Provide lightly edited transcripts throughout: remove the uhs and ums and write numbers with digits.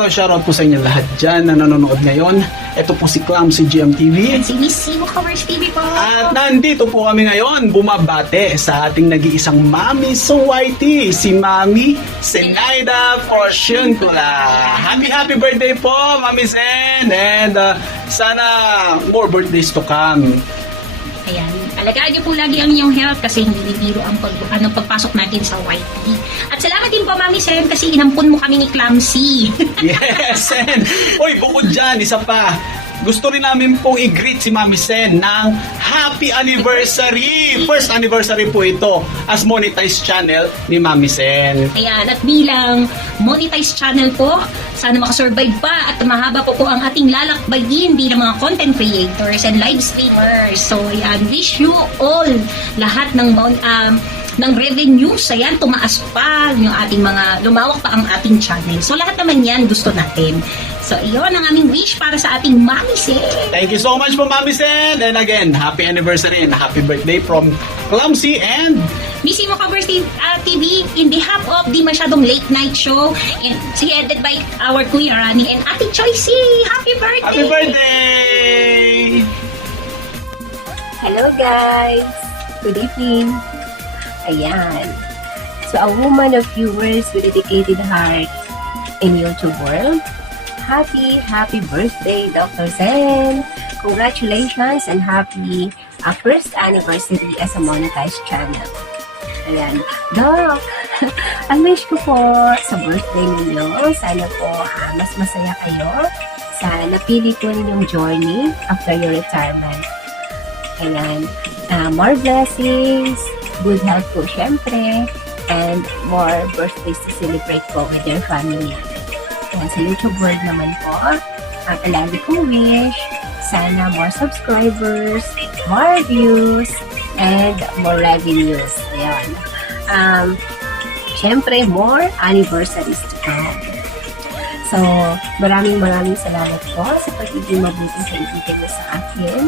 hello, shoutout po sa inyo lahat dyan na nanonood ngayon. Ito po si Clam, si GMTV. Si Miss Simo Covers TV po. At nandito po kami ngayon, bumabate sa ating nag-iisang Mami Suwaiti, si Mami Zenaida Fortuncula. Happy birthday po, Mami Zen! And sana more birthdays to come. Ayan. Alagaan niyo po lagi ang inyong health kasi hindi bibiro ang pagpasok natin sa YT. At salamat din po, Mami Sen, kasi inampun mo kami ni Clamsy. Yes, and uy, bukod dyan, isa pa. Gusto rin namin pong i-greet si Mami Sen ng happy anniversary! First anniversary po ito as monetized channel ni Mami Sen. Ayan, at bilang monetized channel po, sana makasurvive pa at mahaba po ang ating lalakbayin bilang mga content creators and live streamers. So, ayan, wish you all lahat ng revenues, ayan, tumaas pa yung ating mga, lumawak pa ang ating channel. So, lahat naman yan gusto natin. So, iyon ang aming wish para sa ating Mami Sen. Thank you so much po, Mami Sen. And again, happy anniversary and happy birthday from Clumsy and Miss Simo Covers TV in behalf of the Masyadong Late Night Show and headed by our Kuya Rani and Ate Choicey. Happy birthday! happy birthday! Hello guys! Good evening! Ayan. So, a woman of viewers with a dedicated heart in YouTube world. Happy birthday, Dr. Zen! Congratulations and happy first anniversary as a monetized channel. Ayan. Doc, ang wish ko po sa birthday ninyo, sana po mas masaya kayo sa napili ko ninyong journey after your retirement. Ayan. More blessings, good health po syempre, and more birthdays to celebrate po with your family. Ayan, sa YouTube world naman po, ang palagi kong wish, sana more subscribers, more views, and more revenues. Ayan. Syempre, more anniversaries to come. So, maraming salamat po sa pagiging mabuting kaibigan niyo sa akin,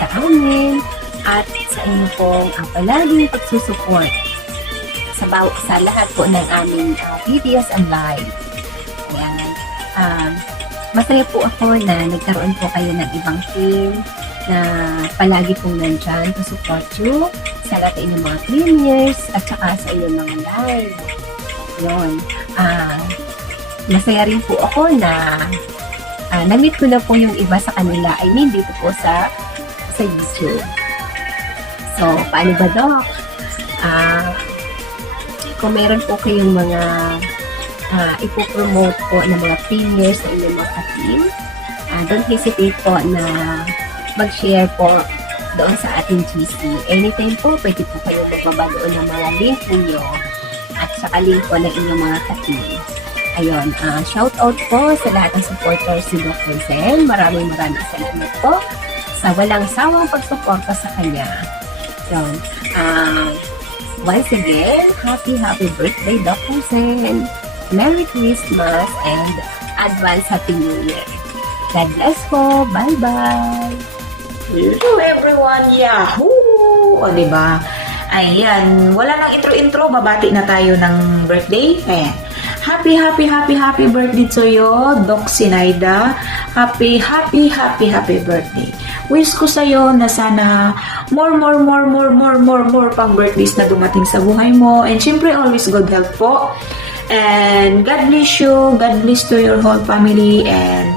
sa amin, at sa inyo pong palaging pagsusupport sa lahat po ng aming videos and live. Ayan. Masaya po ako na nagkaroon po kayo ng ibang team na palagi pong nandyan to support you sa lahat ng inyong mga premieres at saka sa inyong mga live. Yun. Masaya rin po ako na na-meet ko na po yung iba sa kanila. I mean, dito po sa YouTube. So, paano ba, Doc? Kung meron po kayong mga ipopromote po ng mga premieres sa inyong mga team, don't hesitate po na mag-share po doon sa ating GC. Anytime po, pwede po kayo magbaba doon ng mga link ninyo at saka link po ng inyong mga ka-team. Ayun, shout out po sa lahat ng supporters ni Dr. Zen. Maraming salamat po sa walang sawang pagsuporta sa kanya. Ayun, once again, happy birthday, Dr. Zen. Merry Christmas and advance Happy New Year. God bless po. Bye-bye. Hello everyone, yahoo! O diba? Ayan, wala nang intro, babati na tayo ng birthday. Ayan. Happy birthday to you, Doc Zenaida. Happy birthday. Wish ko sa'yo na sana more pang birthdays na dumating sa buhay mo. And syempre, always good health po. And God bless you, God bless to your whole family, and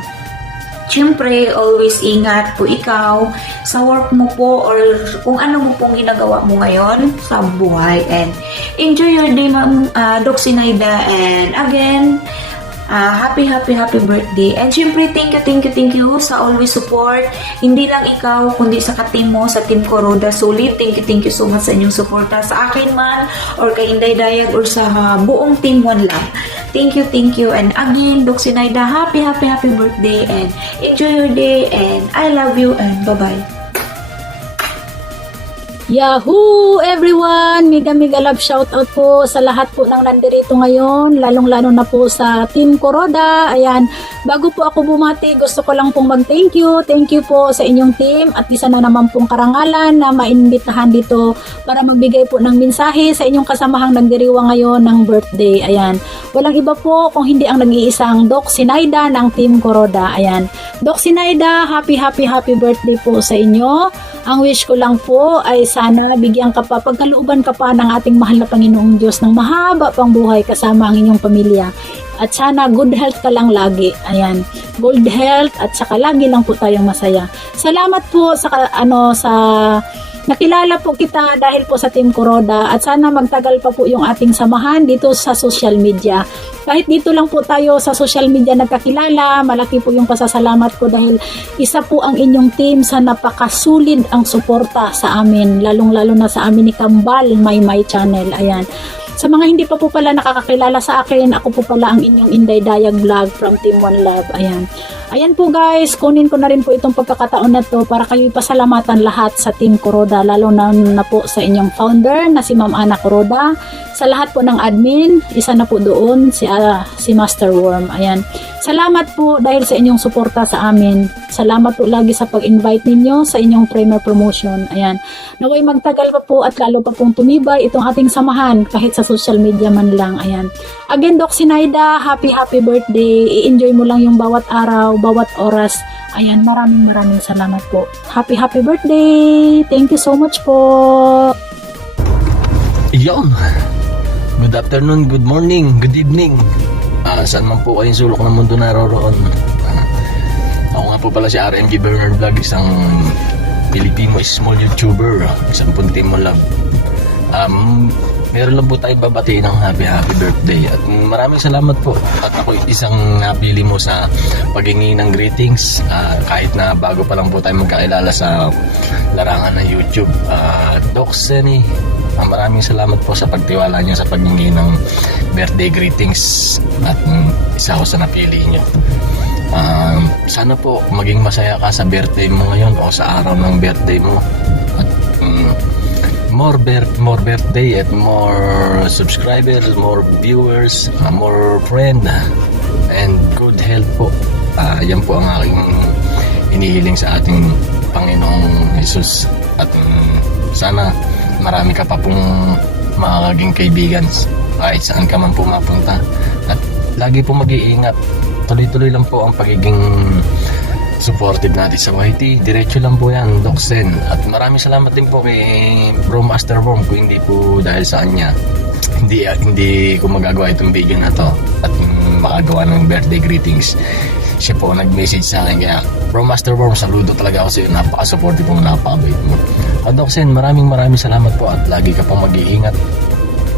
syempre, always ingat po ikaw sa work mo po or kung ano mo pong ginagawa mo ngayon sa buhay. And enjoy your day, Ma'am Doc Zenaida. And again, happy birthday. And syempre, thank you sa always support. Hindi lang ikaw, kundi sa ka-team mo, sa Team Kuroda Solid. Thank you so much sa inyong suporta sa akin man, or kay Inday Dayag, or sa buong Team One Love. Thank you. And again, Doc Zenaida, happy birthday. And enjoy your day. And I love you. And bye-bye. Yahoo everyone! Mega love shoutout po sa lahat po ng nandirito ngayon, lalong-lalo na po sa Team Kuroda. Ayan, bago po ako bumati, gusto ko lang pong mag-thank you. Thank you po sa inyong team at isa na naman pong karangalan na maimbitahan dito para magbigay po ng mensahe sa inyong kasamahang nagdiriwa ngayon ng birthday. Ayan, walang iba po kung hindi ang nag-iisang Doc Sinaida ng Team Kuroda. Ayan, Doc Sinaida, happy birthday po sa inyo. Ang wish ko lang po ay sana bigyan ka pa, pagkalooban ka pa ng ating mahal na Panginoong Diyos ng mahaba pang buhay kasama ang inyong pamilya. At sana good health ka lang lagi. Ayan, good health at saka lagi lang po tayong masaya. Salamat po sa nakilala po kita dahil po sa Team Kuroda at sana magtagal pa po yung ating samahan dito sa social media. Kahit dito lang po tayo sa social media nagkakilala, malaki po yung pasasalamat ko dahil isa po ang inyong team sa napakasulid ang suporta sa amin, lalong-lalo na sa amin ni Kambal, My Channel. Ayan. Sa mga hindi pa po pala nakakakilala sa akin, ako po pala ang inyong Inday Dayag Vlog from Team One Love. Ayan. Ayan po guys, kunin ko na rin po itong pagkakataon na to para kayo ipasalamatan lahat sa Team Kuroda, lalo na po sa inyong founder na si Ma'am Ana Kuroda, sa lahat po ng admin, isa na po doon si Master Worm. Ayan. Salamat po dahil sa inyong suporta sa amin. Salamat po lagi sa pag-invite ninyo sa inyong premier promotion. Ayan. Naway magtagal pa po at lalo pa pong tumibay itong ating samahan kahit sa social media man lang. Ayan. Again, Doc Sinaida, happy birthday. I-enjoy mo lang yung bawat araw, bawat oras. Ayan, maraming salamat po. Happy birthday. Thank you so much po. Yon. Good afternoon, good morning, good evening. Saan man po kayong sulok ng mundo naroroon. Ako nga po pala si RMG Bernard Vlog, isang Pilipino small YouTuber, isang Team One Love. Meron lang po tayo babatiin ng happy birthday at maraming salamat po at ako isang napili mo sa paghingi ng greetings kahit na bago pa lang po tayo magkakilala sa larangan ng YouTube. Doc Seni, maraming salamat po sa pagtiwala niya sa paghingi ng birthday greetings at isa ko sa napili niyo. Sana po maging masaya ka sa birthday mo ngayon o sa araw ng birthday mo at more birthday at more subscribers, more viewers, more friend and good health po. Yan po ang aking inihiling sa ating Panginoong Jesus at sana marami ka pa pong makakaging kaibigan kahit saan ka man po mapunta at lagi po mag-iingat. Tuloy-tuloy lang po ang pagiging supportive natin sa YT. Diretso lang po yan, Doc Sen. At maraming salamat din po kay Bro Master Worm. Kung hindi po dahil sa kanya, hindi ko magagawa itong video na to at makagawa ng birthday greetings. Siya po nag-message sa akin. Kaya Bro Master Worm, saludo talaga ako sa iyo. Napaka-supportive mo, napaka-bait mo. At Doc Sen, maraming salamat po at lagi ka pong mag-iingat.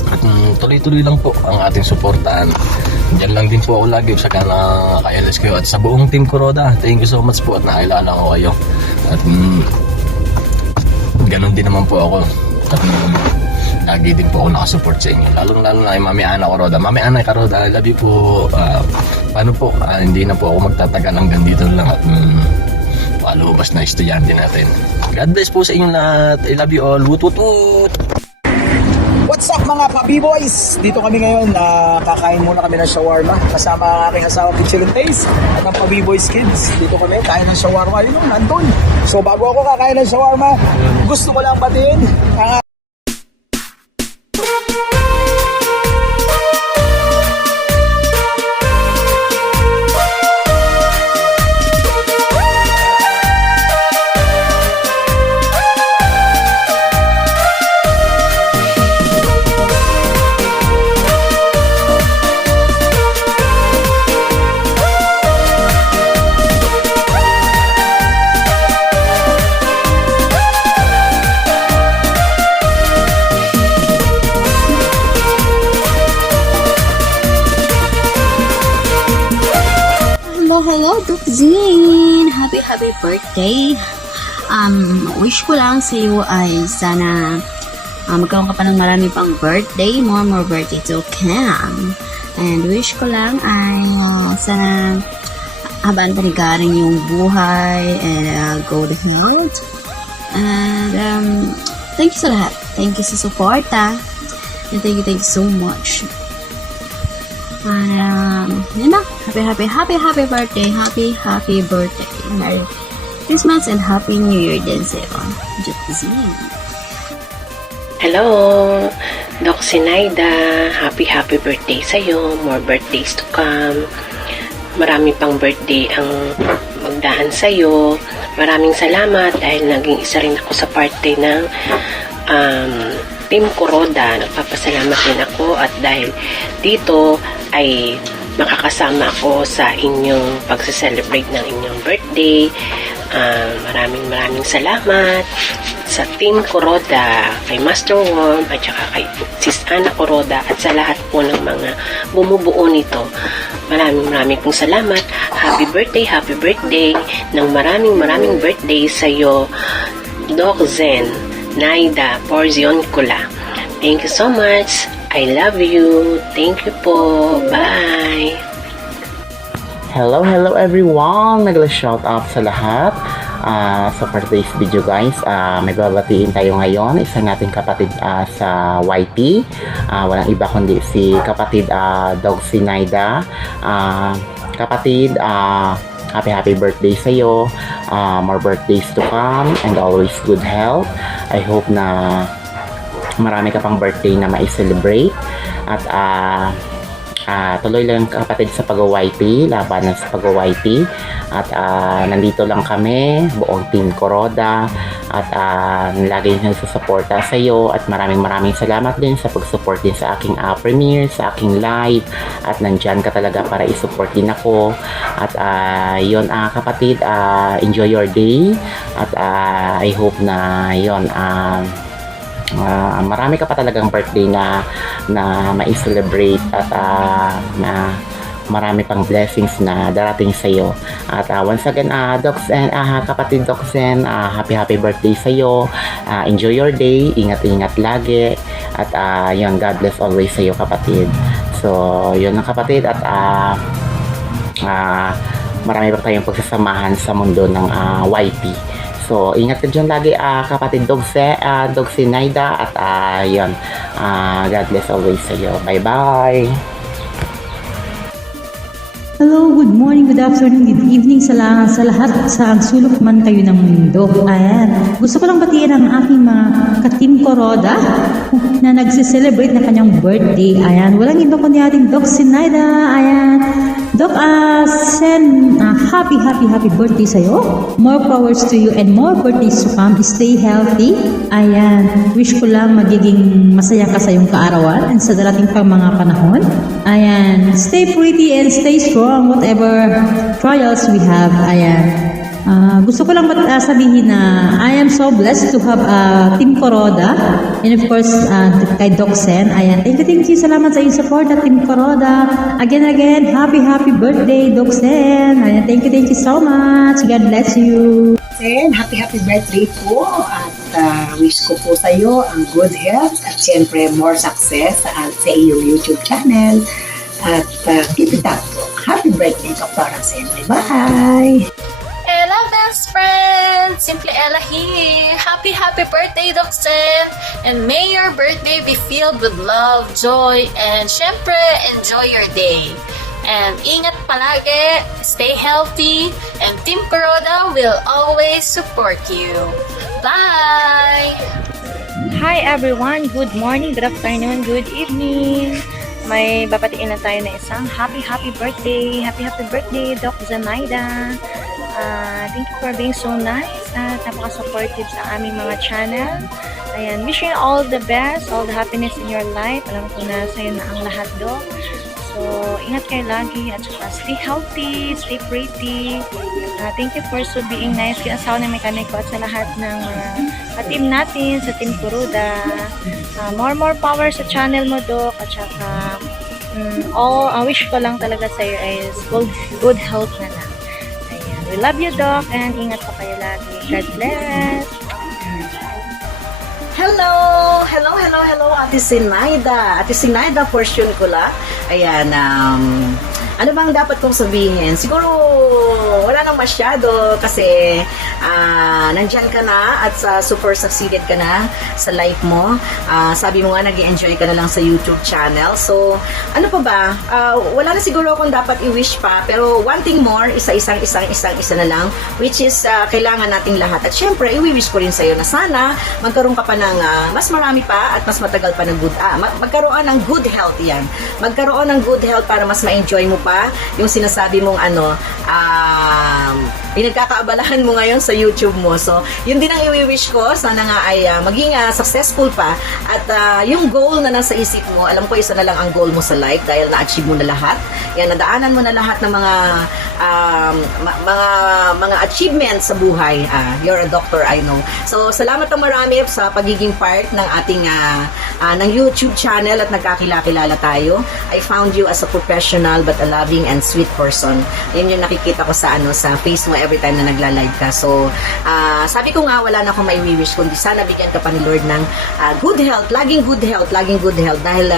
At tuloy-tuloy lang po ang ating suportaan. Diyan lang din po ako lagi sa kailas kayo at sa buong Team Kuroda. Thank you so much po at nakilala ko kayo. At ganun din naman po ako. At lagi din po ako nakasupport sa inyo. Lalong-lalo na kay Mami Ana Kuroda. Mami Ana Kuroda, I love you po. Paano po? Hindi na po ako magtatagal hanggang dito lang at palubas na estudyante natin. God bless po sa inyong lahat. I love you all. Woot woot woot! What's up mga pabi-boys? Dito kami ngayon, kakain muna kami ng shawarma kasama aking asawa Kitchen Taste at ang pabi-boys kids. Dito kami, kain ng shawarma. Yun yung nandun. So bago ako kakain ng shawarma, gusto ko lang batiin ang Hello, Doc Zin! Happy birthday! Wish ko lang sa iyo ay sana magkaroon ka pa ng marami pang birthday, more birthday to come. And wish ko lang ay sana habang panigarin yung buhay and good health. And thank you sa lahat. Thank you sa suporta. And thank you so much. Yun na. Happy birthday. Happy birthday. Merry Christmas and Happy New Year din sa'yo. Jazzy. Hello, Doc Sinaida. Happy birthday sa'yo. More birthdays to come. Marami pang birthday ang magdaan sa'yo. Maraming salamat dahil naging isa rin ako sa party ng Team Kuroda. Nagpapasalamat din ako at dahil dito ay makakasama ako sa inyong pagse-celebrate ng inyong birthday. Maraming salamat sa Team Kuroda, kay Master Worm at saka kay Sis Ana Kuroda at sa lahat po ng mga bumubuo nito. Maraming pong salamat. Happy birthday ng maraming birthday sa iyo, Doc Zen Naida Porzioncula. Thank you so much. I love you. Thank you po. Bye. Hello everyone! Nagla-shout out sa lahat. So for today's video guys, may babatiin tayo ngayon. Isa nating kapatid sa YT. Walang iba kundi si kapatid Dog Sinaida. Kapatid, happy birthday sa iyo. More birthdays to come and always good health. I hope na marami ka pang birthday na ma-celebrate. At tuloy lang kapatid sa pag-YT, labanan sa pag-YT. At nandito lang kami, buong Team Kuroda. At lagi nagsusuporta sa iyo. At maraming salamat din sa pag-support din sa aking premiere, sa aking live. At nandyan ka talaga para i-support din ako. At yun kapatid, enjoy your day. At I hope na yun, marami ka pa talagang birthday na ma-celebrate at na marami pang blessings na darating sa iyo. At once again, Docs and kapatid Doxen, happy birthday sa iyo. Enjoy your day, ingat lagi. At yun, God bless always sa iyo kapatid. So, yun ang kapatid at marami pa tayong pagsasamahan sa mundo ng YT. So, ingat ka dyan lagi, kapatid Dog Sinaida. At, yun, God bless always sa iyo. Bye-bye! Hello, good morning, good afternoon, good evening sa lahat sa sulok man kayo ng mundo. Ayan. Gusto ko lang batiin ang aking mga ka-Team Kuroda na nagse-celebrate na kanyang birthday. Ayan. Walang iba kundi ating Doc Sinaida. Ayan. Doc, send happy birthday sa'yo. More powers to you and more birthdays to come. Stay healthy. Ayan. Wish ko lang magiging masaya ka sa iyong kaarawan and sa darating pang mga panahon. Ayan. Stay pretty and stay strong whatever trials we have. Ayan. Gusto ko lang sabihin na I am so blessed to have Team Kuroda and of course kay Doc Sen. Ayan. Thank you. Salamat sa iyong support at Team Kuroda. Again, happy birthday, Doc Sen. Ayan. Thank you so much. God bless you. Sen, happy birthday po at wish ko po sa iyo ang good health at siyempre more success sa iyong YouTube channel at keep it up po. Happy birthday, Dr. Sen. Bye! Ella best friend! Simply Ella here! Happy birthday, Doc Sen! And may your birthday be filled with love, joy, and syempre, enjoy your day. And ingat palagi, stay healthy, and Team Kuroda will always support you. Bye! Hi everyone! Good morning, good afternoon, good evening! May babatiin na tayo na isang happy birthday! Happy birthday, Doc Zenaida! Thank you for being so nice at napaka-supportive sa aming mga channel. Ayan, wishing you all the best, all the happiness in your life. Alam ko na sa'yo na ang lahat, Doc. So, ingat kayo lagi at saka stay healthy, stay pretty. Thank you for so being nice kay asawa ng mechanic ko at sa lahat ng team natin, sa Team Kuroda. More power sa channel mo, Doc. At saka, wish ko lang talaga sa'yo is good health na lang. Ayan. We love you, Doc, and ingat pa kayo lagi. God bless! Hello, Ate Sinaida. Ate Sinaida, portion ko la. Ayan, ano bang dapat kong sabihin? Siguro, wala nang masyado kasi nandyan ka na at super succeeded ka na sa life mo. Sabi mo nga, nag-enjoy ka na lang sa YouTube channel. So, ano pa ba? Wala na siguro akong dapat i-wish pa, pero one thing more, isa na lang, which is kailangan nating lahat. At syempre, i-wish ko rin sa'yo na sana magkaroon ka pa ng mas marami pa at mas matagal pa ng magkaroon ng good health yan. Magkaroon ng good health para mas ma-enjoy mo pa yung sinasabi mong pinagkakaabalahan mo ngayon sa YouTube mo. So, yun din ang i-wish ko. Sana nga ay maging successful pa. At yung goal na nasa isip mo, alam ko isa na lang ang goal mo sa life dahil na-achieve mo na lahat. Yan, nadaanan mo na lahat ng mga achievements sa buhay. You're a doctor, I know. So, salamat ng marami sa pagiging part ng ating ng YouTube channel at nagkakilala tayo. I found you as a professional but a loving and sweet person. Yan yung nakikita ko sa face mo every time na nagla-live ka. So, sabi ko nga, wala na akong may wish kundi sana bigyan ka pa ni Lord ng good health, laging good health dahil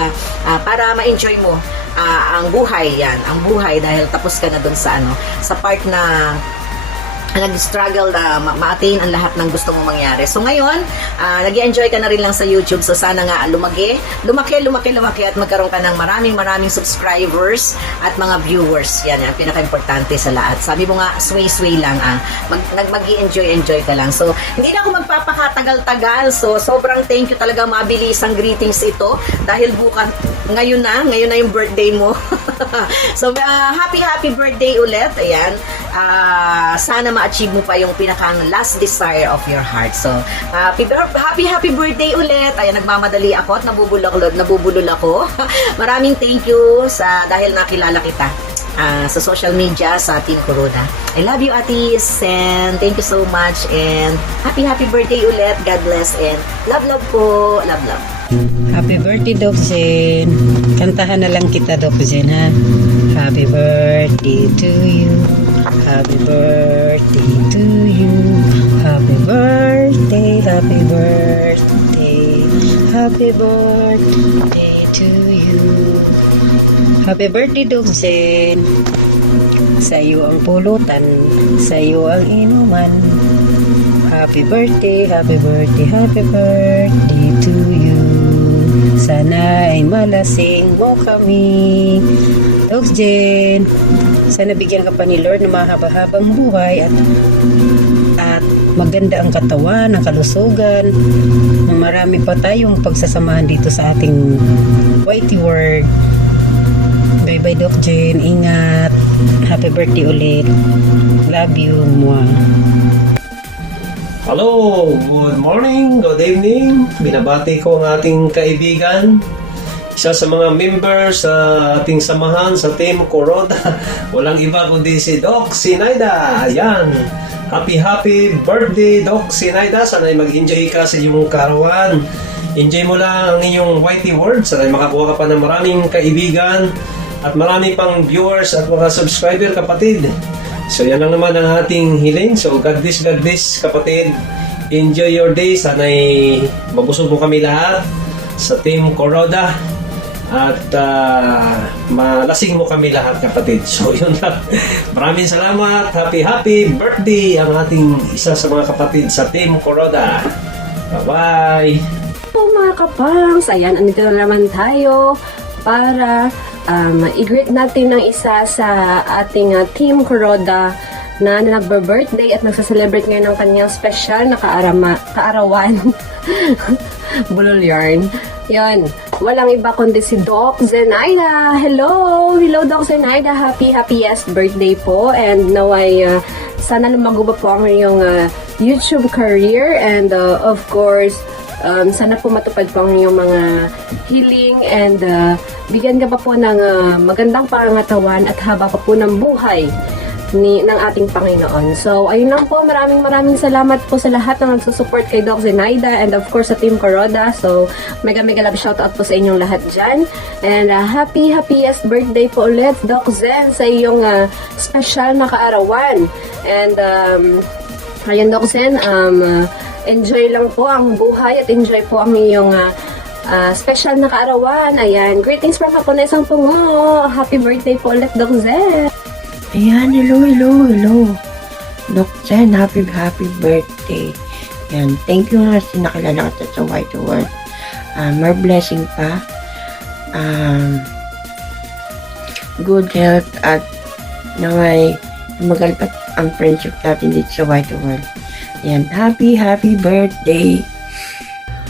para ma-enjoy mo ang buhay dahil tapos ka na dun sa sa part na nag-struggle na ma-attain ang lahat ng gusto mong mangyari. So ngayon, nag-enjoy ka na rin lang sa YouTube. So sana nga lumaki at magkaroon ka ng maraming subscribers at mga viewers. Yan ang pinaka-importante sa lahat. Sabi mo nga, sway lang. Mag-enjoy ka lang. So hindi na ako magpapakatagal-tagal. So sobrang thank you talaga, mabilis ang greetings ito dahil ngayon na yung birthday mo. So happy birthday ulit. Ayan. Sana ma-achieve mo pa yung pinakang last desire of your heart. So, happy birthday ulit. Ayan, nagmamadali ako at nabubulol ako. Maraming thank you dahil nakilala kita sa social media sa Team Kuroda. I love you, Atis, and thank you so much, and happy birthday ulit. God bless, and love po. Love. Happy birthday, Doc Zen. Kantahan na lang kita, Doc Zen, ha? Happy birthday to you. Happy birthday to you. Happy birthday. Happy birthday. Happy birthday to you. Happy birthday, Doc Zen. Sa'yo ang pulutan, sa'yo ang inuman. Happy birthday, happy birthday, happy birthday to you. Sana ay malasing mo kami, Doc Jen. Sana bigyan ka pa ni Lord ng mahaba-habang buhay at maganda ang katawan, ang kalusugan. Marami pa tayong pagsasamahan dito sa ating Whitey World. Bye-bye, Doc Jen. Ingat. Happy birthday ulit. Love you, mwah. Hello, good morning, good evening. Binabati ko ang ating kaibigan, isa sa mga members sa ating samahan sa Team Kuroda. Walang iba kundi si Doc Sinaida. Ayan. Happy birthday, Doc Sinaida. Sana'y mag-enjoy ka sa iyong karawan. Enjoy mo lang ang iyong Whitey World. Sana'y makakuha ka pa ng maraming kaibigan at marami pang viewers at mga subscriber, kapatid. So yan lang naman ang ating hiling. So God bless kapatid. Enjoy your day. Sana'y mabusog mo kami lahat sa Team Kuroda. At malasing mo kami lahat, kapatid. So yun lang. Maraming salamat. Happy birthday ang ating isa sa mga kapatid sa Team Kuroda. Bye-bye. Po mga kapangs, ayan, andito na naman tayo para i-greet natin ng isa sa ating Team Kuroda na nagbe-birthday at nagsa-celebrate ngayon ng kanyang special na kaarawan. Bulol yarn. Yan. Walang iba kundi si Doc Zenaida. Hello, Doc Zenaida. Happiest birthday po. And naway, sana lumago po ang iyong YouTube career. And of course, sana po matupad po ang iyong mga healing. And bigyan ka pa po ng magandang pangangatawan at haba pa po ng buhay ng ating Panginoon. So, ayun lang po. Maraming salamat po sa lahat na nagsusupport kay Doc Zenaida and of course sa Team Kuroda. So, mega love shoutout po sa inyong lahat dyan. And happiest birthday po ulit, Doc Zen, sa iyong special na kaarawan. And, ayun, Doc Zen, enjoy lang po ang buhay at enjoy po ang iyong special na kaarawan. Ayan, greetings from Haponesang Pungo. Happy birthday po ulit, Doc Zen. Ayan, hello. Doc Zen, happy birthday. Yan, thank you na nakilala kita sa White World. More blessing pa. Good health at naway magalpat ang friendship natin dito sa White World. Yan, happy birthday.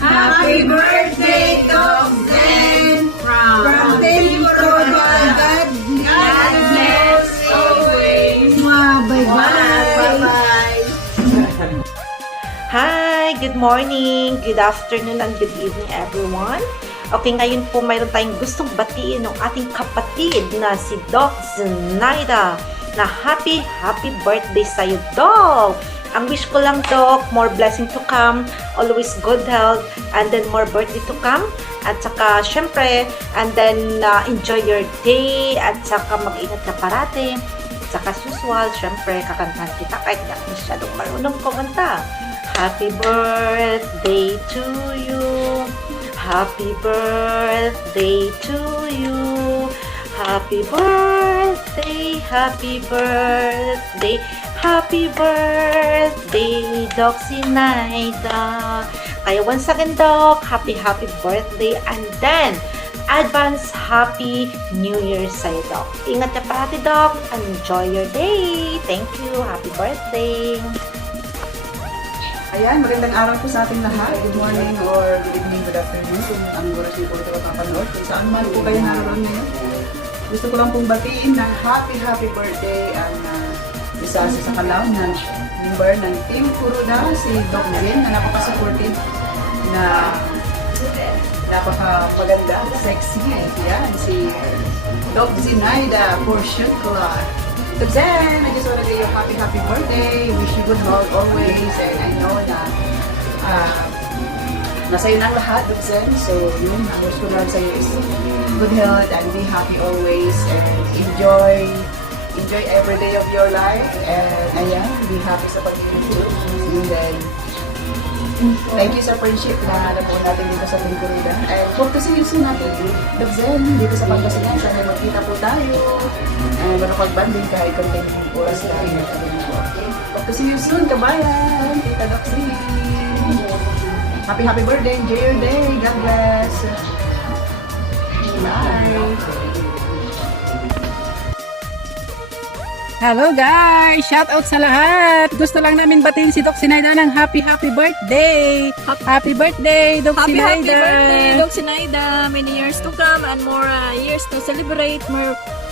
Happy birthday, Doc Zen! From Team Corona. God bless always. Bye-bye. Hi! Good morning, good afternoon, and good evening everyone. Okay, ngayon po mayroon tayong gustong batiin ng ating kapatid na si Doc Zenaida na happy birthday sa'yo, Doc! Ang wish ko lang, Doc, more blessing to come, always good health, and then more birthday to come. At saka, syempre, and then enjoy your day, at saka mag-ingat ka parati. At saka, usual, syempre, kakantahan kita kahit na masyadong marunong kumanta. Happy birthday to you. Happy birthday to you. Happy birthday, happy birthday. Happy birthday, Doc Zenaida. Kaya once again, Doc, happy birthday, and then advance happy New Year sa'yo, Doc. Ingat ka parati, Doc, and enjoy your day. Thank you. Happy birthday. Ayan, magandang araw po sa ating lahat. Good morning or good evening, good afternoon. Kung anong oras niyo po ito kapapanood, kung saan man po kayo naroon ngayon. Gusto ko lang pong batiin ng happy birthday ang isa sa Kalaw na member ng Team Corona, si Doc Zen, na napaka-supportive, na napaka-maganda, sexy. Yan, si Doc Zenaida Portion Club. Doc Zen, I just want to say you happy birthday. Wish you good health always. And I know na nasa iyo ng lahat, Doc Zen. So, yun, ang wish ko lang sa iyo is good health and be happy always. And enjoy every day of your life. And ayan, be happy sa pag-YouTube. And then, thank you sa friendship na nabuo natin dito sa Team Corona. And hope to see you soon natin, Doc Zen, dito sa Pangasinan. Sana magkita po tayo. And pag-banding kahit konting oras na rin. Okay? Hope to see you soon, kabayan. Tita Doc Zen. Happy birthday. Enjoy your day. God bless. Bye. Hello guys! Shout out sa lahat! Gusto lang namin batiin si Doc Zenaida ng happy birthday! Happy birthday, Doc Zenaida! Happy birthday, Doc Zenaida! Many years to come and more years to celebrate,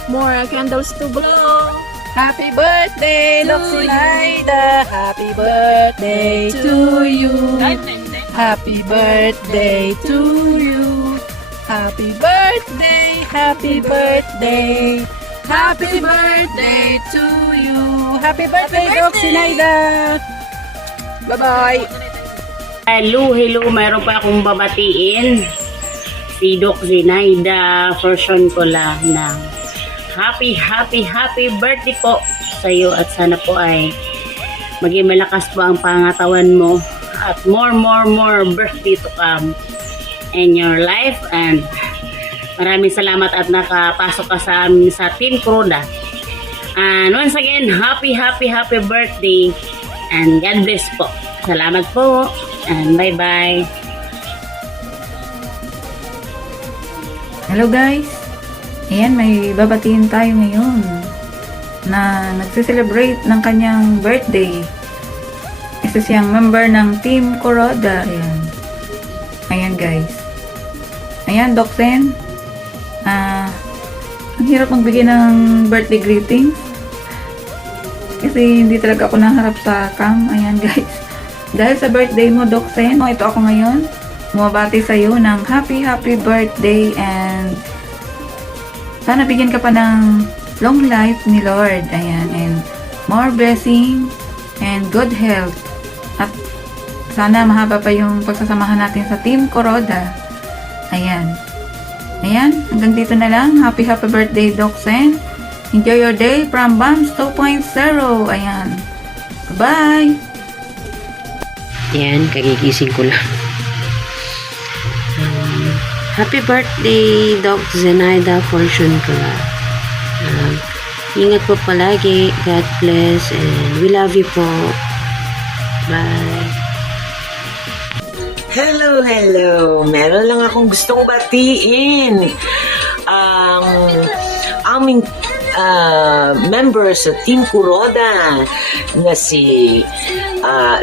more candles to blow. Happy birthday, Doc Zenaida! Happy birthday to you! Happy birthday to you! Happy birthday! Happy birthday! Happy birthday to you! Happy birthday, Doc Zenaida! Bye-bye! Hello, mayroon pa akong babatiin. Si Doc Zenaida, version ko lang ng happy birthday po sa iyo at sana po ay maging malakas po ang pangatawan mo at more birthday to come in your life, and maraming salamat at nakapasok ka sa amin sa Team Corona. And once again, happy birthday and God bless po. Salamat po and bye-bye. Hello guys! Ayan, may babatiin tayo ngayon na nagsiselebrate ng kanyang birthday. Isa siyang member ng Team Corona. Ayan guys. Ayan, Doc Zen. Ang hirap magbigay ng birthday greetings kasi hindi talaga ako naharap sa cam. Ayan guys, dahil sa birthday mo, Doc Zen, ito ako ngayon bumabati sa iyo ng happy birthday, and sana bigyan ka pa ng long life ni Lord. Ayan, and more blessing and good health, at sana mahaba pa yung pagsasamahan natin sa Team Corona. Ayan, hanggang dito na lang. Happy birthday, Doc Zen. Enjoy your day from Bams 2.0. Ayan. Bye! Yan, kagigising ko lang. Happy birthday, Doc Zenaida Fortune Club. Ingat po palagi. God bless. And we love you po. Bye. Hello, hello. Meron lang akong gustong batiin. Aming members sa Team Kuroda na si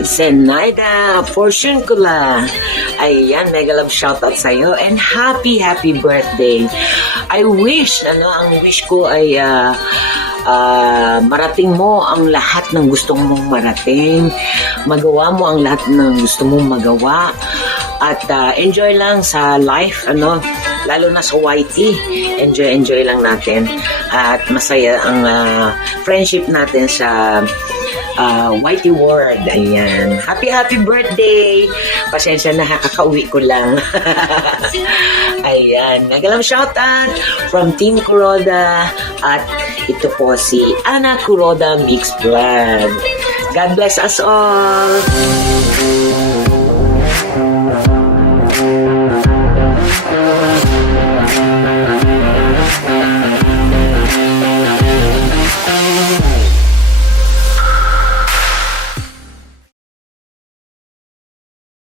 Zenaida Fortuncula. Ayan, mega love shoutout sa'yo and happy birthday. I wish, ang wish ko ay marating mo ang lahat ng gusto mong marating, magawa mo ang lahat ng gusto mong magawa, at enjoy lang sa life, lalo na sa YT. Enjoy lang natin at masaya ang friendship natin sa YT World. Ayan. Happy birthday! Pasensya na, kakauwi ko lang. Ayan. Nagalang shoutout from Team Kuroda at ito po si Ana Kuroda Mixed Vlog. God bless us all!